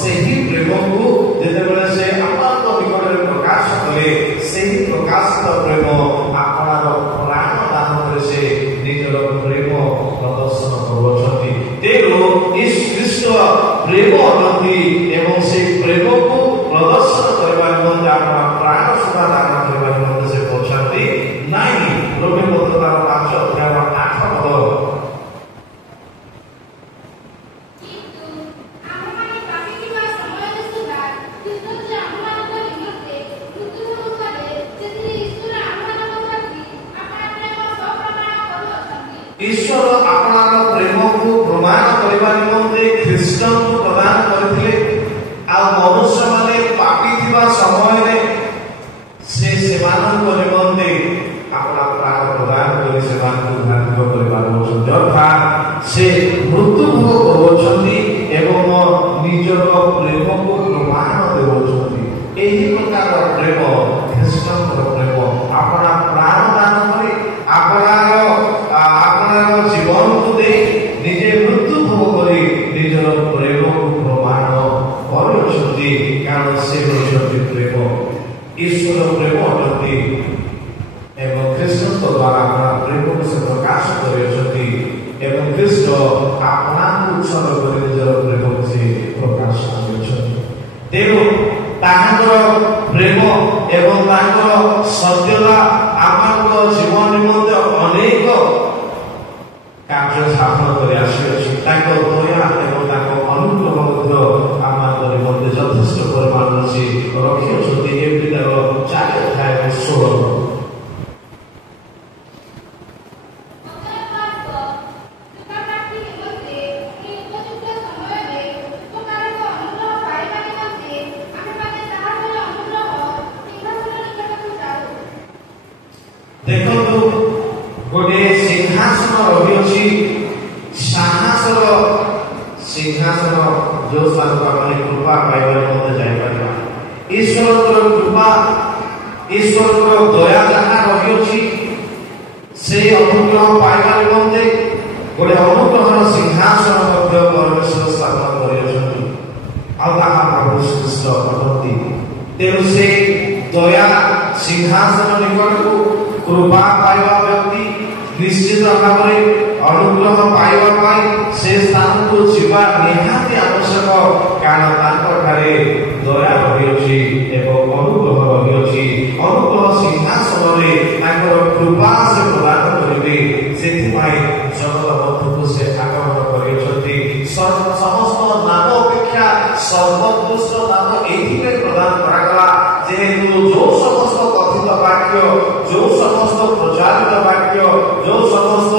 ସେହି ପ୍ରେମକୁ ଯେତେବେଳେ ସେ ଆପଣଙ୍କ ନିକଟରେ ପ୍ରକାଶ କଲେ, ସେହି ପ୍ରକାଶିତ ପ୍ରେମ ଆପଣାର ପ୍ରାଣ ଦାନରେ ସେ ନିଜର ପ୍ରେମ ପ୍ରଦର୍ଶନ କରୁଅଛନ୍ତି। ତେଣୁ ଖ୍ରୀଷ୍ଟ ପ୍ରେମ ଅଟନ୍ତି ଏବଂ ସେହି ପ୍ରେମକୁ ପ୍ରଦର୍ଶନ କରିବା ନିମନ୍ତେ ଆପଣ ପ୍ରାଣ ସୁଦ୍ଧା ଦାନ କରିବା ନିମନ୍ତେ ସେ କହୁଛନ୍ତି। ନାଇଁ, ରୋମେ ପତ୍ର 5:8 ଈଶ୍ୱର ଆପଣାର ପ୍ରେମ को प्रमाण करने निमंते ख्रीष्ट को प्रदान करथिले आ मनुष्य माने पापी थिबा समय रे से सेमान को निमंते अपना प्राण प्रदान करे सेमान को ध्यान करबार होछन अर्थात से मृत्यु भोग करोछन्ती एवं निजर प्रेम को प्रमाण देउछन्ती एही प्रकार प्रेम ख्रीष्ट प्रेम अपना प्राण दान करे अपना जीवन को दे निजे मृत्यु भोग करे निजर प्रेम को प्रमाण करोछन्ती कारण से होछन्ती प्रेम ईश्वर प्रेम अटंती एवं ख्रीष्ट द्वारा अपना प्रेम को से प्रकाश करेछन्ती एवं ख्रीष्ट अपना उत्सर्ग करे निजर प्रेम से प्रकाश करेछन्ती तेणु ताहार प्रेम एवं ताहार सत्यता आमर जीवन निमंते अनेक कार्य स्थापन कर आसी दया एवं अनुग्रह आम निमंते यथेष्ट परिमाण से रखी एवं 4 अध्याय 16 गोटे सिंहासन रही साहसर सिंहासन जो स्थान को आम कृपा पाइबार जापर ईश्वर कृपा ईश्वर दया जहाँ रही से अनुग्रह पाइबार निमंते गोटे अनुग्रह सिंहासन परमेश्वर स्थापन कर श्रेष्ठ अटंती तेणु से दया सिंहासन निकट को कृपा पाइबा व्यक्ति निश्चित भाव में अनुग्रह पाइबा से स्थान को जीवा निहाती आवश्यक कारण तांकठारे दया रही एवं अनुग्रह रही अनुग्रह सिंहासन में कृपा से प्रदान करेंगे से जगत बंधु को से आगमन कर समस्त नाम अपेक्षा सर्वोत्कृष्ट नाम ये प्रदान करागला जेहेतु जो समस्त कथित वाक्य जो समस्त प्रचारित वाक्य जो समस्त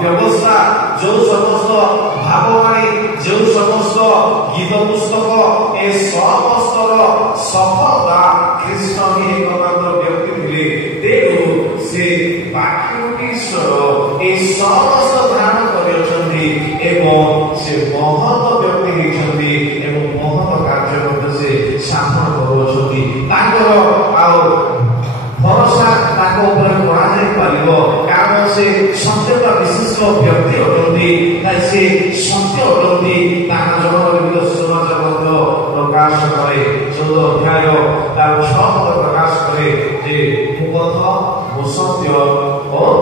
व्यवस्था जो समस्त भाववाणी जो समस्त गीत पुस्तक ए समस्त सफलता कृष्ण ही एकमात्र व्यक्ति थे तेणु से वाक्य ईश्वर ए समस्त धारण करछन्ती एवं से महत व्यक्ति होछन्ती एवं महत कार्य मध्य से स्थापन करूछन्ती ताकर भरोसा ताको ऊपर करा जाय परिबो कारण से सत्यता विशिष्ट व्यक्ति अटंती से सत्य अटंती ताका जगत विविध समाचार मध्य प्रकाश करे 14 अध्याय तार 6 पद प्रकाश करे जे मुपथ वो सत्य और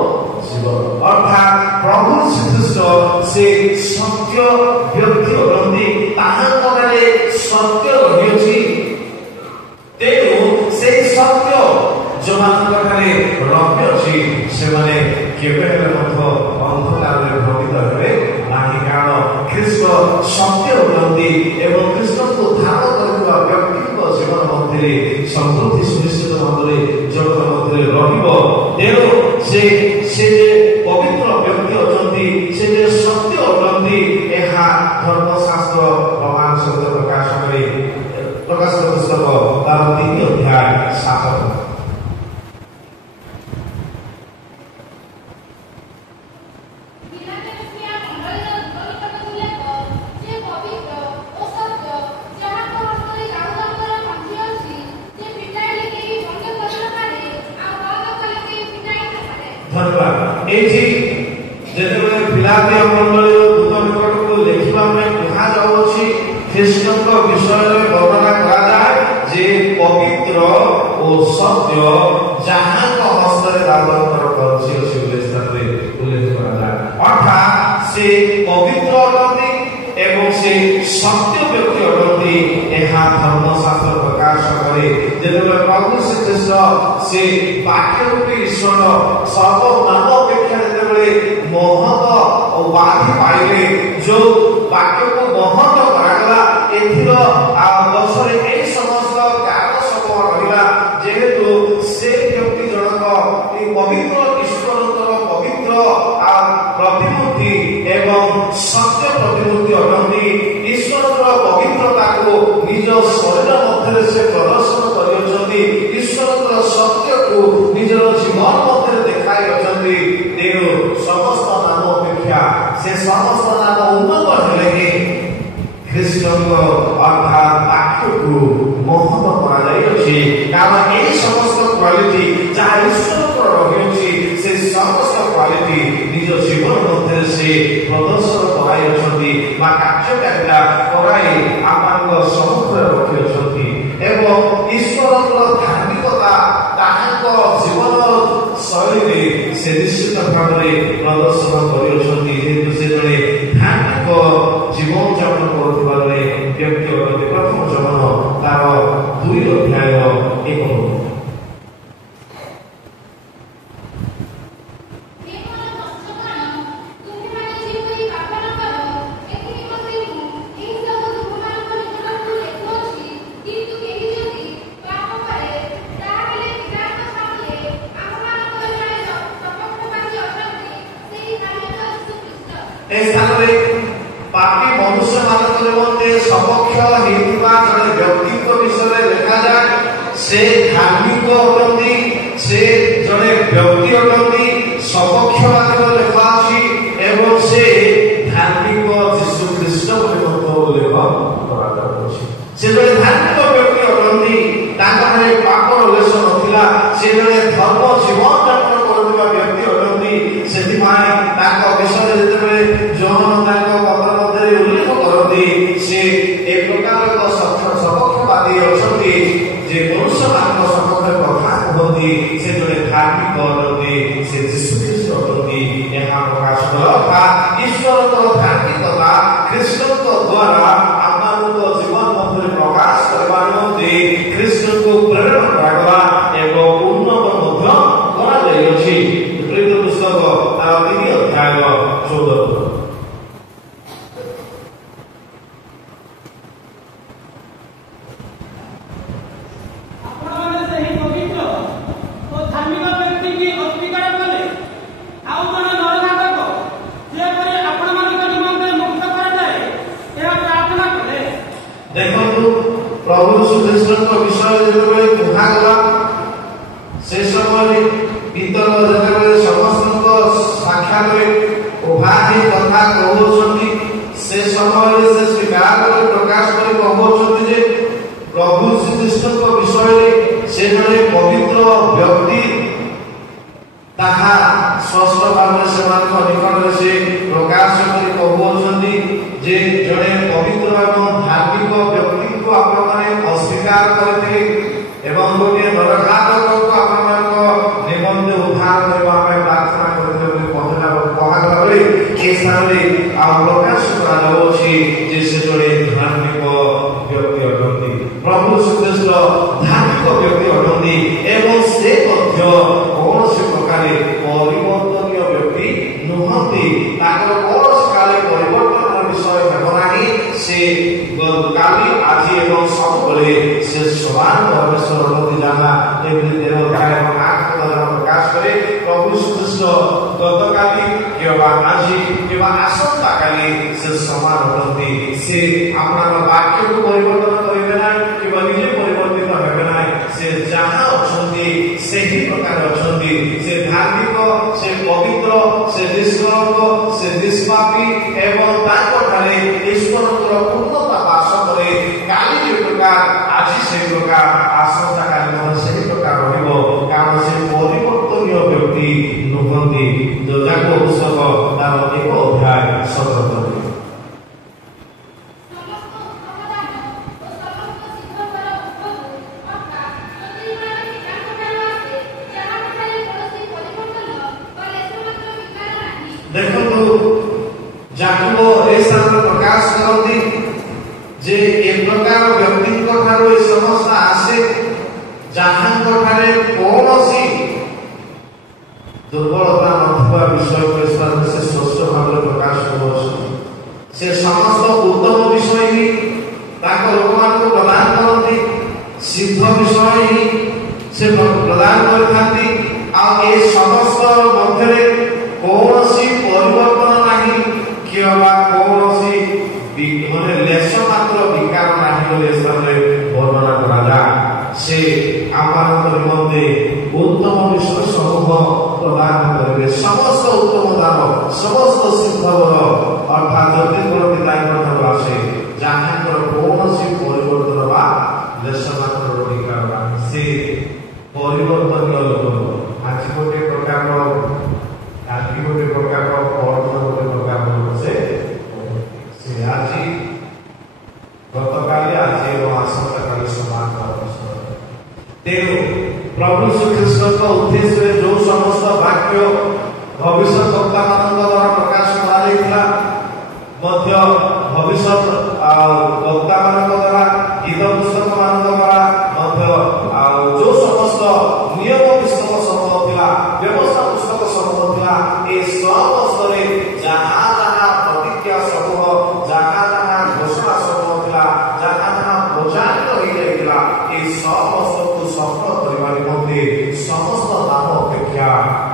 जीवन अर्थात प्रभु श्रीकृष्ण से सत्य व्यक्ति अटंती ताहारे सत्य रही तेणु से सत्य जो मानकठारे रम्य अछि सेमाने केबे मध्य अंधकार रे भ्रमित हेबे नाही कारण ख्रीष्ट सत्य होती एवं ख्रीष्ट को धारण करबा व्यक्तिको जीवन मध्य समृद्धि सुनिश्चित भाବରେ जगत मध्य रहिबो तेणु से पवित्र व्यक्ति अछंती से सत्य अछंती एहा धर्मशास्त्र प्रमाण सहित प्रकाश करे प्रकाश पुस्तक तार 3 अध्याय 7 धन्यवाद एजी जेते फिलातिया मंडली दूत निकट को लिखिबा में कहा जाउछि ख्रीष्ट को विषय में वर्णना करा जाय जे पवित्र और सत्य जहां को हस्त रे धारण करछि से स्थान रे उल्लेख करा जाय अर्थात से पवित्र अटंती एवं से सत्य व्यक्ति अटंती एहा धर्मशास्त्र प्रकाश करे जेते प्रभु श्री कृष्ण से वाक्य रूपी ईश्वर सर्व नाम अपेक्षा जेते महत उपाधि पाइले जो वाक्य को महत करागला एथिर दशरे ए समस्त कार्य सब रहिला जेहेतु से व्यक्ति जनक ए पवित्र ईश्वरतर पवित्र प्रतिमूर्ति एवं ସେ ସମସ୍ତ ଯାକ ଉନ୍ନତ ହେଲେ ହିଁ ଖ୍ରୀଷ୍ଟଙ୍କ ଅର୍ଥାତ୍ ବାକ୍ୟକୁ ମହତ୍ଵ କରାଯାଇଅଛି। କାରଣ ଏହି ସମସ୍ତ କ୍ୱାଲିଟି ଯାହା ଈଶ୍ୱରଙ୍କର ରହିଅଛି ସେ ସମସ୍ତ କ୍ୱାଲିଟି ନିଜ ଜୀବନ ମଧ୍ୟରେ ସେ ପ୍ରଦର୍ଶନ କରାଇଅଛନ୍ତି ବା କାର୍ଯ୍ୟକାରିତା କରାଇ ଆମମାନଙ୍କ ସମ୍ମୁଖରେ ରଖିଅଛନ୍ତି ଏବଂ ଈଶ୍ୱରଙ୍କର ଧାର୍ମିକତା ତାହାଙ୍କ ଜୀବନ ଶୈଳୀରେ ସେ ନିଶ୍ଚିତ ଭାବରେ ପ୍ରଦର୍ଶନ କରିଅଛନ୍ତି। ଯେହେତୁ ସେ ଜଣେ ଧାର୍ମିକ ଜୀବନଯାପନ କରୁଥିବା ଜଣେ ବ୍ୟକ୍ତି ଅଟନ୍ତି। ପ୍ରଥମ ଜୀବନ ତାର 2:1। ଏ ସ୍ଥାନରେ ପାପୀ ମନୁଷ୍ୟମାନଙ୍କ ନିମନ୍ତେ ସପକ୍ଷ ହେଉଥିବା ଜଣେ ବ୍ୟକ୍ତିଙ୍କ ବିଷୟରେ ଲେଖାଯାଏ। ସେ ଧାର୍ମିକ ଅଟନ୍ତି, ସେ ଜଣେ ବ୍ୟକ୍ତି ଅଟନ୍ତି, ସପକ୍ଷ ମାଧ୍ୟମରେ ଲେଖା ଅଛି ଏବଂ ସେ ଧାର୍ମିକ ଯୀଶୁ ଖ୍ରୀଷ୍ଟ ବୋଲି ମଧ୍ୟ ଉଲ୍ଲେଖ କରାଯାଉଛି। ସେ ଜଣେ ଧାର୍ମିକ ବ୍ୟକ୍ତି ଅଟନ୍ତି, ତାଙ୍କଠାରେ ପାପର ଲେଶ ନଥିଲା, ସେ ଜଣେ ଧର୍ମ ଜୀବନଯାପନ କରୁଥିବା ବ୍ୟକ୍ତି ଅଟନ୍ତି। ସେଥିପାଇଁ ତାଙ୍କ ବିଷୟରେ ଯେତେବେଳେ ଜୋହନ ତାଙ୍କ ପତ୍ର ମଧ୍ୟରେ ଉଲ୍ଲେଖ କରନ୍ତି ସେ ଏ ପ୍ରକାର ଏକ ସପକ୍ଷବାଦୀ ଅଛନ୍ତି ଯେ ମନୁଷ୍ୟମାନଙ୍କ ସପକ୍ଷରେ କଥା କୁହନ୍ତି। ସେ ଜଣେ ଧାର୍ମିକ ଅଟନ୍ତି, ସେ ଯୀଶୁ ଖ୍ରୀଷ୍ଟ ଅଟନ୍ତି। ଏହା ପ୍ରକାଶ କଥା ଈଶ୍ୱରଙ୍କର ଧାର୍ମିକତା ଖ୍ରୀଷ୍ଟଙ୍କ ଦ୍ୱାରା ଆମମାନଙ୍କ ଜୀବନ ମଧ୍ୟରେ ପ୍ରକାଶ କରିବା ନିମନ୍ତେ ଖ୍ରୀଷ୍ଟଙ୍କୁ ପ୍ରେରଣ କରାଗଲା ଏବଂ ଉନ୍ନତ ମଧ୍ୟ କରାଯାଇଅଛି। ପୁସ୍ତକ ତାର 3:14। ଦେଖନ୍ତୁ ପ୍ରଭୁ ଯୀଶୁଖ୍ରୀଷ୍ଟଙ୍କ ବିଷୟରେ ଯେତେବେଳେ କୁହାଗଲା ସେ ସମୟରେ ପିତର ଯେତେବେଳେ ସମସ୍ତଙ୍କ ସାକ୍ଷାତରେ ଉଭା ହେଇ କଥା କହୁଅଛନ୍ତି ସେ ସମୟରେ ସେ ସ୍ୱୀକାର କରି ପ୍ରକାଶ କରି କହୁଅଛନ୍ତି ଯେ ପ୍ରଭୁ ଯୀଶୁଖ୍ରୀଷ୍ଟଙ୍କ ବିଷୟରେ ସେ ଜଣେ ପବିତ୍ର ବ୍ୟକ୍ତି ତାହା ସ୍ପଷ୍ଟ ଭାବରେ ସେମାନଙ୍କ ନିକଟରେ ସେ ପ୍ରକାଶ କରି କହୁଅଛନ୍ତି ଯେ ଜଣେ ପବିତ୍ର ଏବଂ ଧାର୍ମିକ ବ୍ୟକ୍ତିଙ୍କୁ ଆପଣମାନେ ଅସ୍ୱୀକାର କରିଥିଲେ ଏବଂ ଗୋଟିଏ ନରଘାତକଙ୍କୁ ଆପଣମାନଙ୍କ ନିମନ୍ତେ ଉଦ୍ଧାର କରିବା ପାଇଁ ପ୍ରାର୍ଥନା କରିଥିଲେ ବୋଲି କୁହାଗଲାବେଳେ ଏ ସ୍ଥାନରେ ଆଉ ପ୍ରକାଶ କରାଯାଉଛି ଯେ ସେ ଜଣେ ଧାର୍ମିକ ବ୍ୟକ୍ତି ଅଟନ୍ତି। ପ୍ରଭୁ ଯୀଶୁଖ୍ରୀଷ୍ଟ ଧାର୍ମିକ ବ୍ୟକ୍ତି ଅଟନ୍ତି ଏବଂ ସେ ମଧ୍ୟ କୌଣସି ପ୍ରକାରେ ପରିବର୍ତ୍ତନୀୟ ବ୍ୟକ୍ତି ନୁହନ୍ତି। ତାଙ୍କର କୌଣସି କାଳେ ପରିବର୍ତ୍ତନର ବିଷୟ ହେବ ନାହିଁ। ସେ କାଲି ଆଜି ଏବଂ ସବୁବେଳେ ସେ ସମାନ ପରମେଶ୍ୱର ଅଟନ୍ତି। ଯାହା ପ୍ରକାଶ କରେ ପ୍ରଭୁ ଯୀଶୁଖ୍ରୀଷ୍ଟ ଗତକାଲି କିମ୍ବା ଆଜି କିମ୍ବା ଆସନ୍ତା କାଲି ସେ ସମାନ ଅଟନ୍ତି। ସେ ଆପଣଙ୍କ ବାକ୍ୟକୁ ପରିବର୍ତ୍ତନ କରିବେ ନାହିଁ କିମ୍ବା ନିଜେ ପରିବର୍ତ୍ତିତ ହେବେ ନାହିଁ। ସେ ଯାହା ଅଛନ୍ତି ସେହି ପ୍ରକାର ଅଛନ୍ତି। ସେ ଧାର୍ମିକ, ସେ ପବିତ୍ର, ସେ ନିଷ୍କଳଙ୍କ, ସେ ନିଷ୍ପାପୀ ଏବଂ ତାଙ୍କଠାରେ ଈଶ୍ୱରଙ୍କର ପୂର୍ଣ୍ଣତା ବାସ କରେ। କାଲି ଯେଉଁ ପ୍ରକାର ଆଜି ସେହି ପ୍ରକାର ଆସନ୍ତା କାଲି ମଧ୍ୟ ସେହି ପ୍ରକାର ରହିବ। କାରଣ ସେ ପରିବର୍ତ୍ତନୀୟ ବ୍ୟକ୍ତି ନୁହନ୍ତି। ଯାକୋବ ପୁସ୍ତକ ତାର 1:17। ଦେଖନ୍ତୁ ଯାକୋବ ଏ ସ୍ଥାନରେ ପ୍ରକାଶ କରନ୍ତି ଯେ ଏ ପ୍ରକାର ବ୍ୟକ୍ତିଙ୍କ ଠାରୁ ଏ ସମସ୍ତ ଆସେ ଯାହାଙ୍କ ଠାରେ କୌଣସି ଦୁର୍ବଳତା ନଥିବା ବିଷୟକୁ ସେ ସ୍ପଷ୍ଟ ଭାବରେ ପ୍ରକାଶ କରୁଛନ୍ତି। ସେ ସମସ୍ତ ଉତ୍ତମ ବିଷୟ ହିଁ ତାଙ୍କ ଲୋକମାନଙ୍କୁ ପ୍ରଦାନ କରନ୍ତି, ସିଦ୍ଧ ବିଷୟ ହିଁ ସେ ପ୍ରଦାନ କରିଥାନ୍ତି। ଆଉ ଏ ସମସ୍ତ ମଧ୍ୟରେ କୌଣସି ପରିବର୍ତ୍ତନ ନାହିଁ କିମ୍ବା କୌଣସି ଲେଶ ମାତ୍ର ବିକାର ନାହିଁ ବୋଲି ସ୍ଥାନରେ ବର୍ଣ୍ଣନା କରାଯାଏ। ସେ ଆମମାନଙ୍କ ନିମନ୍ତେ ଉତ୍ତମ ବିଷୟ ସମୂହ ପ୍ରଦାନ କରିବେ। ସମସ୍ତ ଉତ୍ତମ ଦାନ, ସମସ୍ତ ସିଦ୍ଧବର ଅର୍ଥାତ୍ ଜ୍ୟୋତିଙ୍କର ପିତାଙ୍କ ଠାରୁ ଆସେ, ଯାହାଙ୍କର କୌଣସି ପରିବର୍ତ୍ତନ ବା ଲେଶ ମାତ୍ରର ଠିକଣା ନାହିଁ। ସେ ପରିବର୍ତ୍ତନୀୟ ଲୋକ। ଆଜି ଗୋଟେ ପ୍ରକାରର କାଲି ଗୋଟେ ପ୍ରକାରର ପରଦିନ ଗୋଟେ ପ୍ରକାରର ସେ ଆଜି ଗତକାଲି ଆଜି ଏବଂ ଆସନ୍ତାକାଲି ସମାନ। ତେଣୁ ପ୍ରଭୁ ଶ୍ରୀକୃଷ୍ଣଙ୍କ ଉଦ୍ଦେଶ୍ୟରେ ଯେଉଁ ସମସ୍ତ ବାକ୍ୟ ଭବିଷ୍ୟତ ବକ୍ତାମାନଙ୍କ ଦ୍ୱାରା ପ୍ରକାଶ କରାଯାଇଥିଲା, ମଧ୍ୟ ଭବିଷ୍ୟତ ବକ୍ତାମାନଙ୍କ ଦ୍ୱାରା, ଗୀତ ପୁସ୍ତକମାନଙ୍କ ଦ୍ୱାରା ମଧ୍ୟ ଯେଉଁ ସମସ୍ତ ନିୟମ ପୁସ୍ତକ ସମୂହ ଥିଲା, ବ୍ୟବସ୍ଥା ପୁସ୍ତକ ସମୂହ ଥିଲା, ଏ ସମସ୍ତରେ ଯାହା ଯାହା ପ୍ରତିଜ୍ଞା ସମୂହ, ଯାହା ଯାହା ଘୋଷଣା ସମୂହ ଥିଲା, ଯାହା ଯାହା ପ୍ରଚାରିତ ହୋଇଯାଇଥିଲା, ଏ ସମସ୍ତକୁ ସଫଳ କରିବା ନିମନ୍ତେ ସମସ୍ତ ନାମ ଅପେକ୍ଷା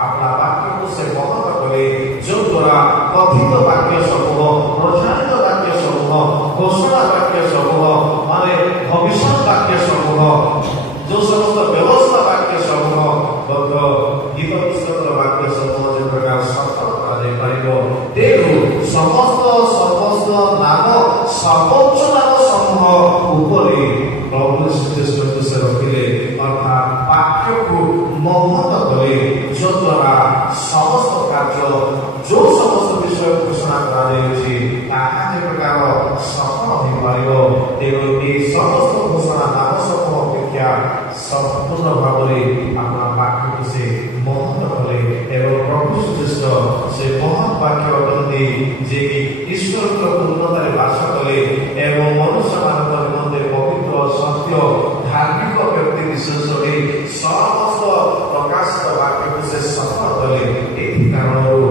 ଆପଣା ବାକ୍ୟକୁ ସେ ମହତ କଲେ, ଯେଉଁ ଦ୍ୱାରା କଥିତ ବାକ୍ୟ ସମୂହ, ପ୍ରଚାରିତ ବାକ୍ୟ ସମୂହ, ଘୋଷଣା ବାକ୍ୟ ସମୂହ, ମାନେ ଭବିଷ୍ୟତ ବାକ୍ୟ ସମୂହ, ଯେଉଁ ସମସ୍ତ ବ୍ୟବସ୍ଥା ବାକ୍ୟ ସମୂହ, ମଧ୍ୟ ଗୀତ ପୁସ୍ତକର ବାକ୍ୟ ସମୂହ ଯେ ପ୍ରକାର ସଫଳ କରାଯାଇପାରିବ। ତେଣୁ ସମସ୍ତ ନାମ, ସର୍ବୋଚ୍ଚ ନାମ ସମୂହ ଉପରେ ପ୍ରଭୁ ଶ୍ରୀକୃଷ୍ଣଙ୍କୁ ସେ ରଖିଲେ, ଅର୍ଥାତ୍ ବାକ୍ୟକୁ ମହତ କଲେ, ଯଦ୍ୱାରା ସମସ୍ତ କାର୍ଯ୍ୟ, ଯେଉଁ ସମସ୍ତ ବିଷୟ ଘୋଷଣା କରାଯାଇଛି ତାହା ଯେ ପ୍ରକାର ସଫଳ ହୋଇପାରିବ। ତେଣୁ ଏହି ସମସ୍ତ ଘୋଷଣା ନାମ ସମୂହ ଅପେକ୍ଷା ସମ୍ପୂର୍ଣ୍ଣ ଭାବରେ ଆପଣ ବାକ୍ୟକୁ ସେ ମହତ କଲେ ଏବଂ ପ୍ରଭୁ ଶ୍ରୀକୃଷ୍ଣ ସେ ମହତ ବାକ୍ୟ ଅଟନ୍ତି, ଯେ କି ଈଶ୍ୱରଙ୍କ ପୂର୍ଣ୍ଣତାରେ ବାସ କଲେ ଏବଂ ମନୁଷ୍ୟମାନଙ୍କ ନିମନ୍ତେ ପବିତ୍ର, ସତ୍ୟ, ଧାର୍ମିକ ବ୍ୟକ୍ତି ବିଶେଷରେ ସମସ୍ତ ପ୍ରକାଶିତ ବାକ୍ୟକୁ ସେ ସଫଳ କଲେ। ଏହି କାରଣରୁ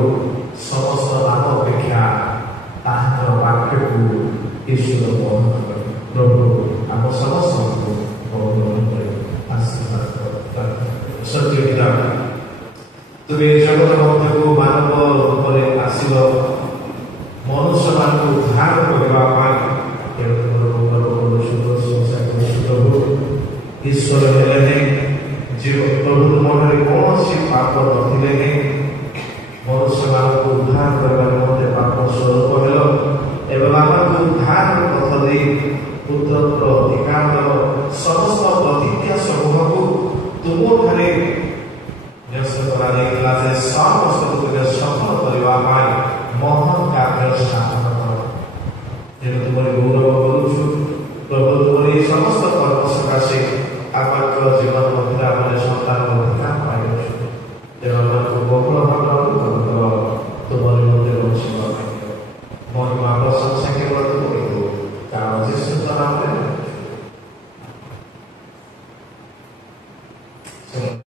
ସମସ୍ତ ନାମ ଅପେକ୍ଷା ତାହାଙ୍କର ବାକ୍ୟକୁ ଈଶ୍ୱର ମହତ କଲେ। ପ୍ରଭୁ ଆମ ସମସ୍ତଙ୍କୁ ଗ୍ରହଣ କରି ଆଶୀର୍ବାଦ ସତ୍ୟ ପିତା, ତୁମେ ଜଗତ ମଧ୍ୟକୁ ମାନବ ରୂପରେ ଆସିଲ ମନୁଷ୍ୟମାନଙ୍କୁ ଉଦ୍ଧାର କରିବା ପାଇଁ। ଈଶ୍ୱର ହେଲେ ପ୍ରଭୁ ତୁମଠାରେ କୌଣସି ପାପ ନଥିଲେ ହିଁ ମନୁଷ୍ୟମାନଙ୍କୁ ଉଦ୍ଧାର କରିବା ନିମନ୍ତେ ପାପ ସ୍ୱରୂପ ହେଲ ଏବଂ ଆମକୁ ଉଦ୍ଧାର ପଥ ଦେଇ ପୁତ୍ରତ୍ୱ ଅଧିକାରର ସମସ୍ତ ପ୍ରତିଜ୍ଞା ସମୂହକୁ ତୁମଠାରେ ନ୍ୟସ୍ତ କରାଯାଇଥିଲା, ଯେ ସମସ୍ତଙ୍କୁ ସଫଳ କରିବା ପାଇଁ ମହାନ କାର୍ଯ୍ୟ ସାଧନ କର। ତେଣୁ ତୁମର